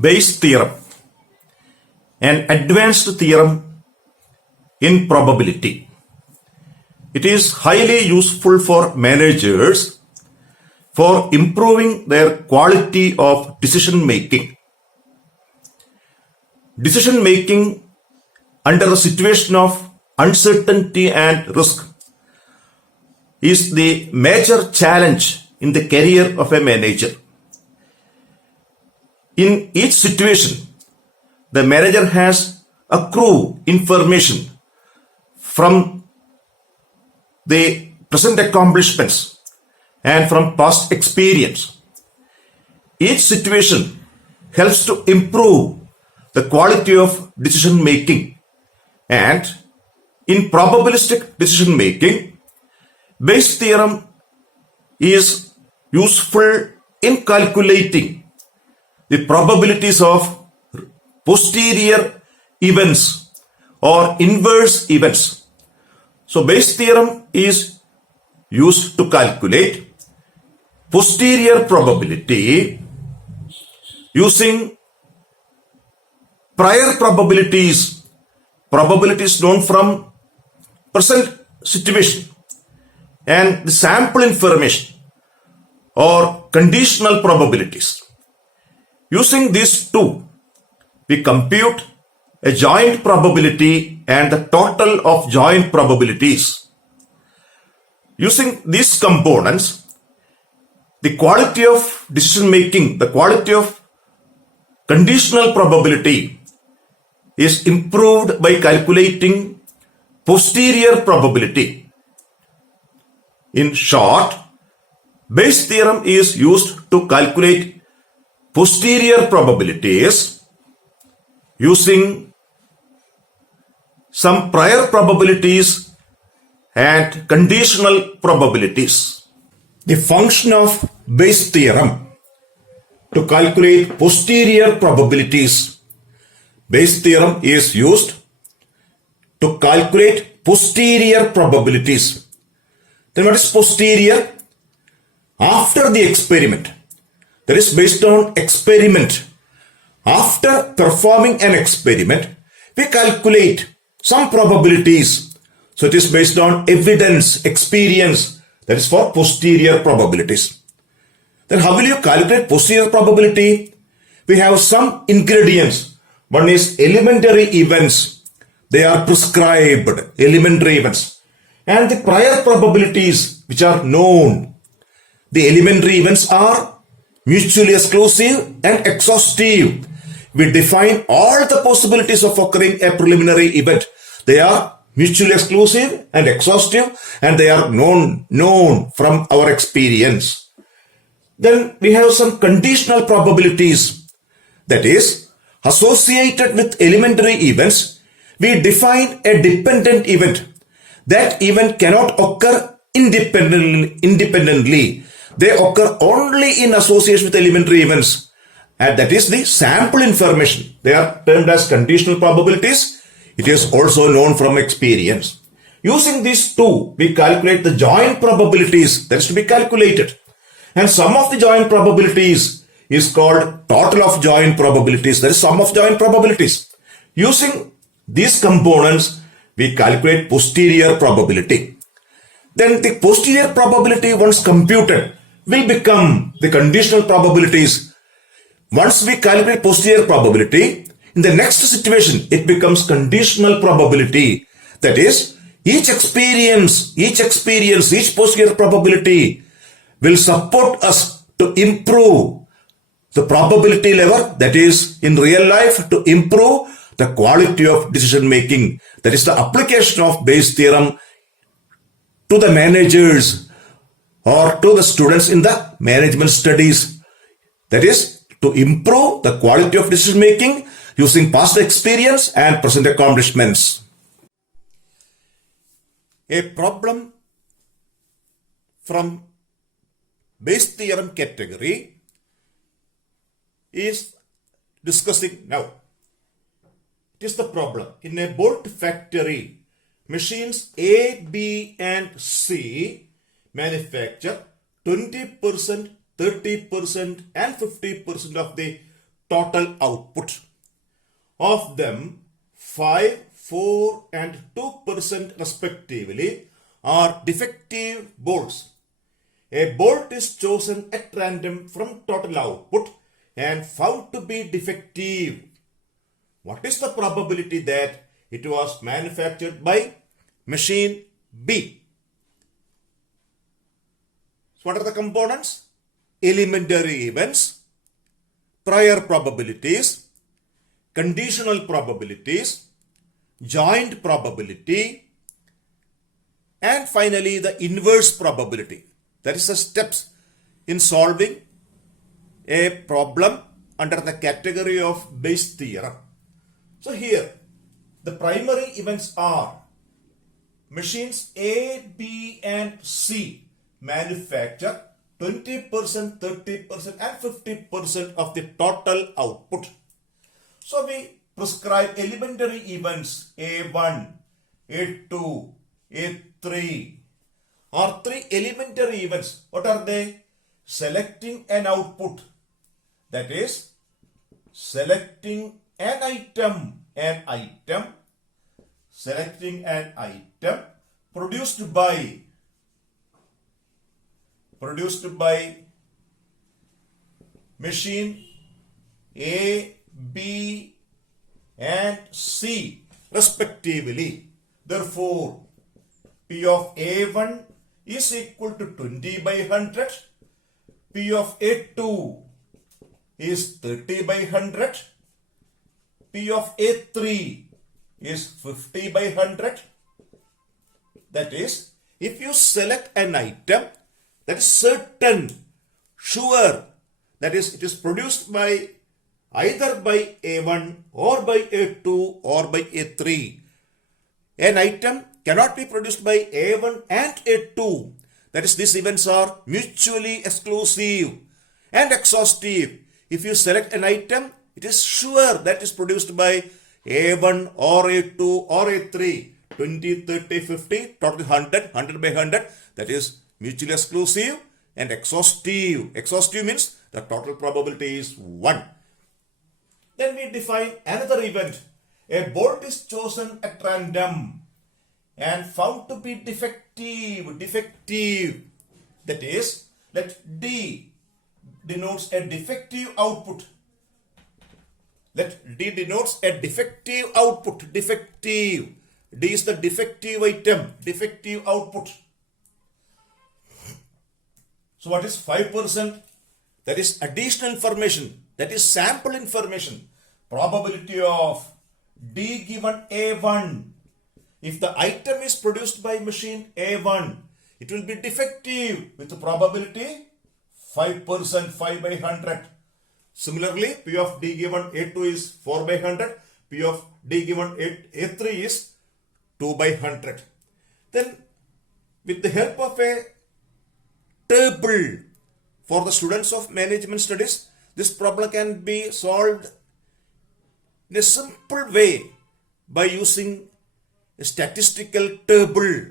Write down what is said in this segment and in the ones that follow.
Bayes theorem, an advanced theorem in probability. It is highly useful for managers for improving their quality of decision making. Decision making under a situation of uncertainty and risk is the major challenge in the career of a manager. In each situation, the manager has accrued information from the present accomplishments and from past experience. Each situation helps to improve the quality of decision making, and in probabilistic decision making, Bayes theorem is useful in calculating the probabilities of posterior events or inverse events. So Bayes theorem is used to calculate posterior probability using prior probabilities known from present situation, and the sample information or conditional probabilities. Using these two, we compute a joint probability and the total of joint probabilities. Using these components, the quality of decision making, the quality of conditional probability is improved by calculating posterior probability. In short, Bayes theorem is used to calculate posterior probabilities using some prior probabilities and conditional probabilities. The function of Bayes theorem to calculate posterior probabilities. Bayes theorem is used to calculate posterior probabilities. Then what is posterior? After the experiment. That is based on experiment. After performing an experiment, we calculate some probabilities. So it is based on evidence, experience. That is for posterior probabilities. Then how will you calculate posterior probability? We have some ingredients. One is elementary events. They are prescribed, elementary events. And the prior probabilities which are known. The elementary events are mutually exclusive and exhaustive. We define all the possibilities of occurring a preliminary event. They are mutually exclusive and exhaustive, and they are known from our experience. Then we have some conditional probabilities. That is, associated with elementary events, we define a dependent event. That event cannot occur independently. They occur only in association with elementary events, and that is the sample information. They are termed as conditional probabilities. It is also known from experience. Using these two, we calculate the joint probabilities that is to be calculated. And sum of the joint probabilities is called total of joint probabilities. That is sum of joint probabilities. Using these components, we calculate posterior probability. Then the posterior probability, once computed, will become the conditional probabilities. Once we calculate posterior probability, in the next situation, it becomes conditional probability. That is, each posterior probability will support us to improve the probability level, that is, in real life, to improve the quality of decision making. That is the application of Bayes theorem to the managers or to the students in the management studies. That is, to improve the quality of decision making using past experience and present accomplishments. A problem from Bayes theorem category is discussing now. It is the problem. In a bolt factory, machines A, B and C manufacture 20%, 30% and 50% of the total output. Of them, 5, 4 and 2% respectively are defective bolts. A bolt is chosen at random from total output and found to be defective. What is the probability that it was manufactured by machine B? So what are the components? Elementary events, prior probabilities, conditional probabilities, joint probability, and finally the inverse probability. That is the steps in solving a problem under the category of Bayes theorem. So here the primary events are machines A, B and C manufacture 20%, 30% and 50% of the total output. So we prescribe elementary events A1, A2, A3 are three elementary events. What are they? Selecting an output, that is selecting an item, selecting an item produced by machine A, B and C respectively. Therefore, P of A1 is equal to 20 by 100, P of A2 is 30 by 100, P of A3 is 50 by 100. That is, if you select an item that is certain, sure, that is, it is produced by either by A1 or by A2 or by A3. An item cannot be produced by A1 and A2. That is, these events are mutually exclusive and exhaustive. If you select an item, it is sure that is produced by A1 or A2 or A3. 20, 30, 50, total 100, 100 by 100. That is mutually exclusive and exhaustive. Exhaustive means the total probability is 1. Then we define another event. A bolt is chosen at random and found to be defective. That is, let D denotes a defective output. Let D denotes a defective output. Defective. D is the defective item. Defective output. So what is 5%? That is additional information. That is sample information. Probability of D given A1. If the item is produced by machine A1, it will be defective with the probability 5%, 5 by 100. Similarly, P of D given A2 is 4 by 100. P of D given A3 is 2 by 100. Then, with the help of a table for the students of management studies, this problem can be solved in a simple way by using a statistical table.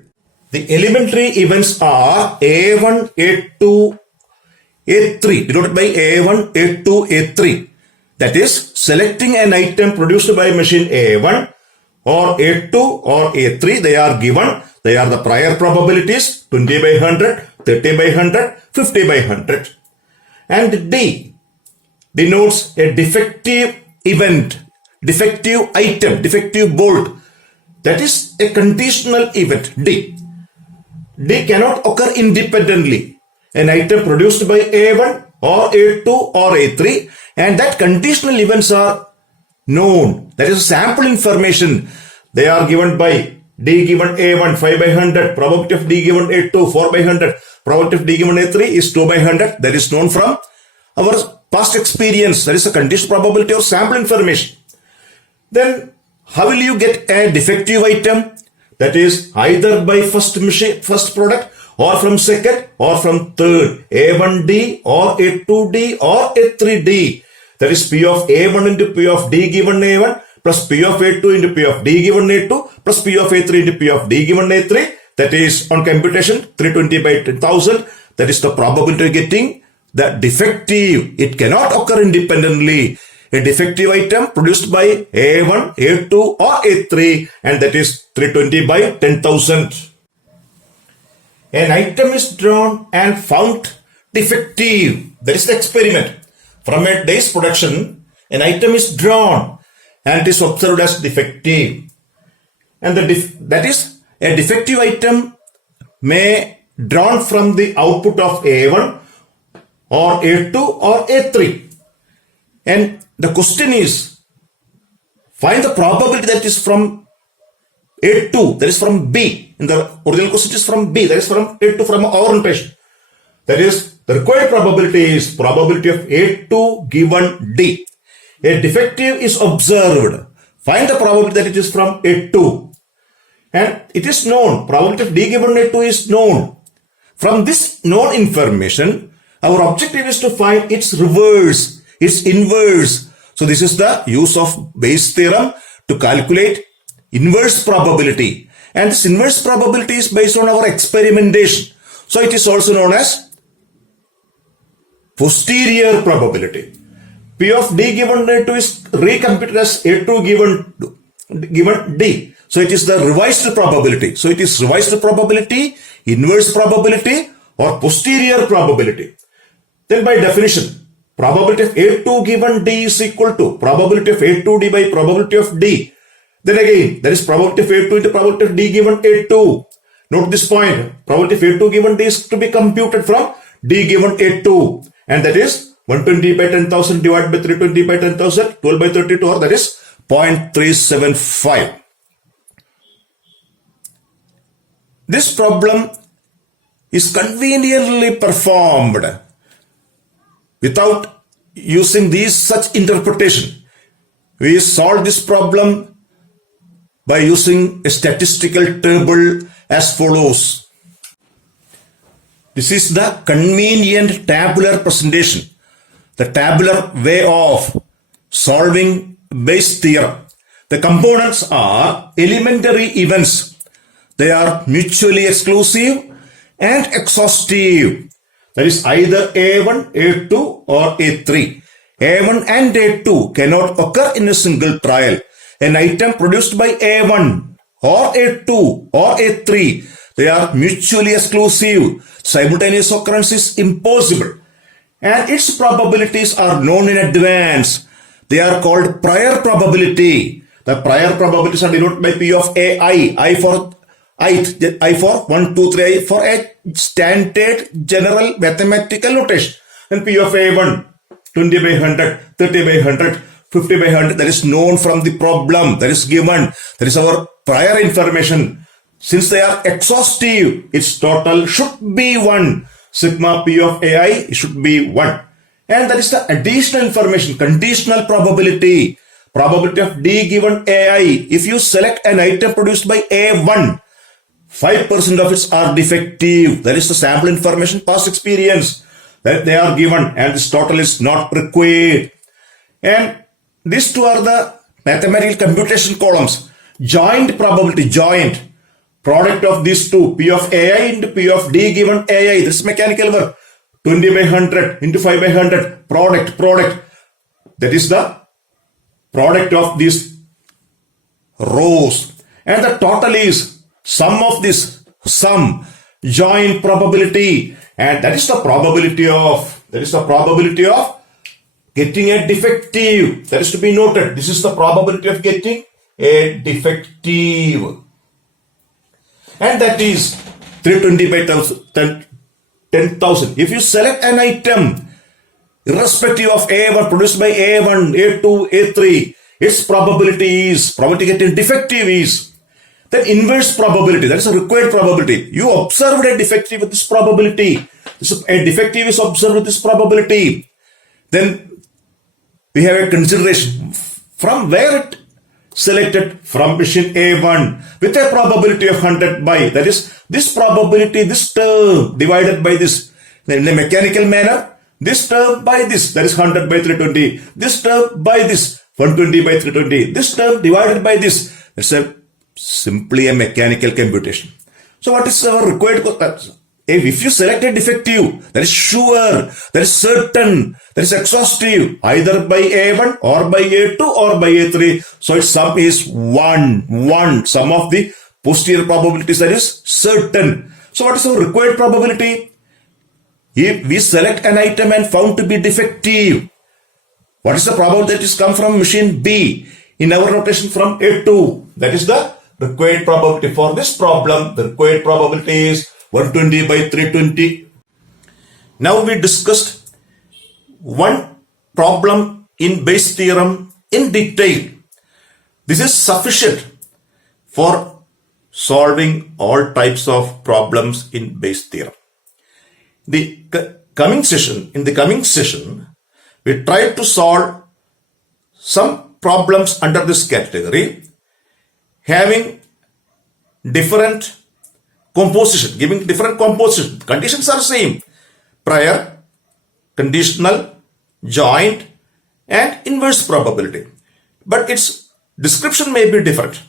The elementary events are A1, A2, A3, denoted by A1, A2, A3. That is, selecting an item produced by machine A1 or A2 or A3, they are given. They are the prior probabilities, 20 by 100, 30 by 100, 50 by 100. And D denotes a defective event, defective item, defective bolt. That is a conditional event, D. D cannot occur independently. An item produced by A1 or A2 or A3, and that conditional events are known. That is sample information. They are given by D given A1 5 by 100, probability of D given A2 4 by 100, probability of D given A3 is 2 by 100. That is known from our past experience. That is a conditional probability of sample information. Then how will you get a defective item? That is either by first product or from second or from third, A1D or A2D or A3D. That is P of A1 into P of D given A1 plus P of A2 into P of D given A2 plus P of A3 into P of D given A3. That is on computation 320 by 1000. That is the probability of getting the defective. It cannot occur independently. a defective item produced by A1, A2 or A3, and that is 320 by 10,000. An item is drawn and found defective. That is the experiment. From a day's production, an item is drawn and is observed as defective. And that is a defective item may drawn from the output of A1 or A2 or A3. And the question is, find the probability that is from A2, that is from B. In the original question is from B, that is from A2 from our notation. That is, the required probability is probability of A2 given D. A defective is observed. Find the probability that it is from A2. And it is known, probability of D given A2 is known. From this known information, our objective is to find its reverse, its inverse. So this is the use of Bayes theorem to calculate inverse probability. And this inverse probability is based on our experimentation. So it is also known as posterior probability. P of D given A2 is recomputed as A2 given D. So it is the revised probability. So it is revised probability, inverse probability or posterior probability. Then by definition, probability of A2 given D is equal to probability of A2D by probability of D. Then again, there is probability of A2 into probability of D given A2. Note this point, probability of A2 given D is to be computed from D given A2. And that is 120 by 10,000 divided by 320 by 10,000, 12 by 32, or that is 0.375. This problem is conveniently performed without using such interpretation. We solve this problem by using a statistical table as follows. This is the convenient tabular presentation, the tabular way of solving Bayes theorem. The components are elementary events. They are mutually exclusive and exhaustive. That is either A1, A2 or A3. A1 and A2 cannot occur in a single trial. An item produced by A1 or A2 or A3, they are mutually exclusive. Simultaneous occurrence is impossible. And its probabilities are known in advance. They are called prior probability. The prior probabilities are denoted by P of AI, I for 1, 2, 3, I for a standard general mathematical notation. And P of A1, 20 by 100, 30 by 100, 50 by 100, that is known from the problem, that is given, that is our prior information. Since they are exhaustive, its total should be 1. Sigma P of AI should be 1. And that is the additional information, conditional probability. Probability of D given AI. If you select an item produced by A1, 5% of it are defective. That is the sample information, past experience that they are given, and this total is not required. And these two are the mathematical computation columns. Joint probability, joint. Product of these two, P of AI into P of D given AI. This is mechanical work. 20 by 100 into 5 by 100. Product. That is the product of these rows. And the total is sum of this, sum, joint probability. And that is the probability of getting a defective. That is to be noted. This is the probability of getting a defective. And that is 320 by 10,000. If you select an item, irrespective of A1, produced by A1, A2, A3, its probability getting defective is the inverse probability. That is a required probability. You observed a defective with this probability. A defective is observed with this probability. Then we have a consideration from where it selected, from machine A1 with a probability of 100 by, that is this probability, this term divided by this. Then in a mechanical manner, this term by this, that is 100 by 320. This term by this, 120 by 320. This term divided by this. It's simply a mechanical computation. So what is our required if you select a defective, that is sure, that is certain, that is exhaustive, either by A1 or by A2 or by A3. So its sum is 1. Sum of the posterior probabilities, that is certain. So what is our required probability? If we select an item and found to be defective, what is the probability that is come from machine B? In our notation from A2. That is the required probability for this problem. The required probability is 120 by 320. Now we discussed one problem in Bayes theorem in detail. This is sufficient for solving all types of problems in Bayes theorem. In the coming session, we try to solve some problems under this category having different composition, giving different composition. Conditions are same: prior, conditional, joint, and inverse probability. But its description may be different.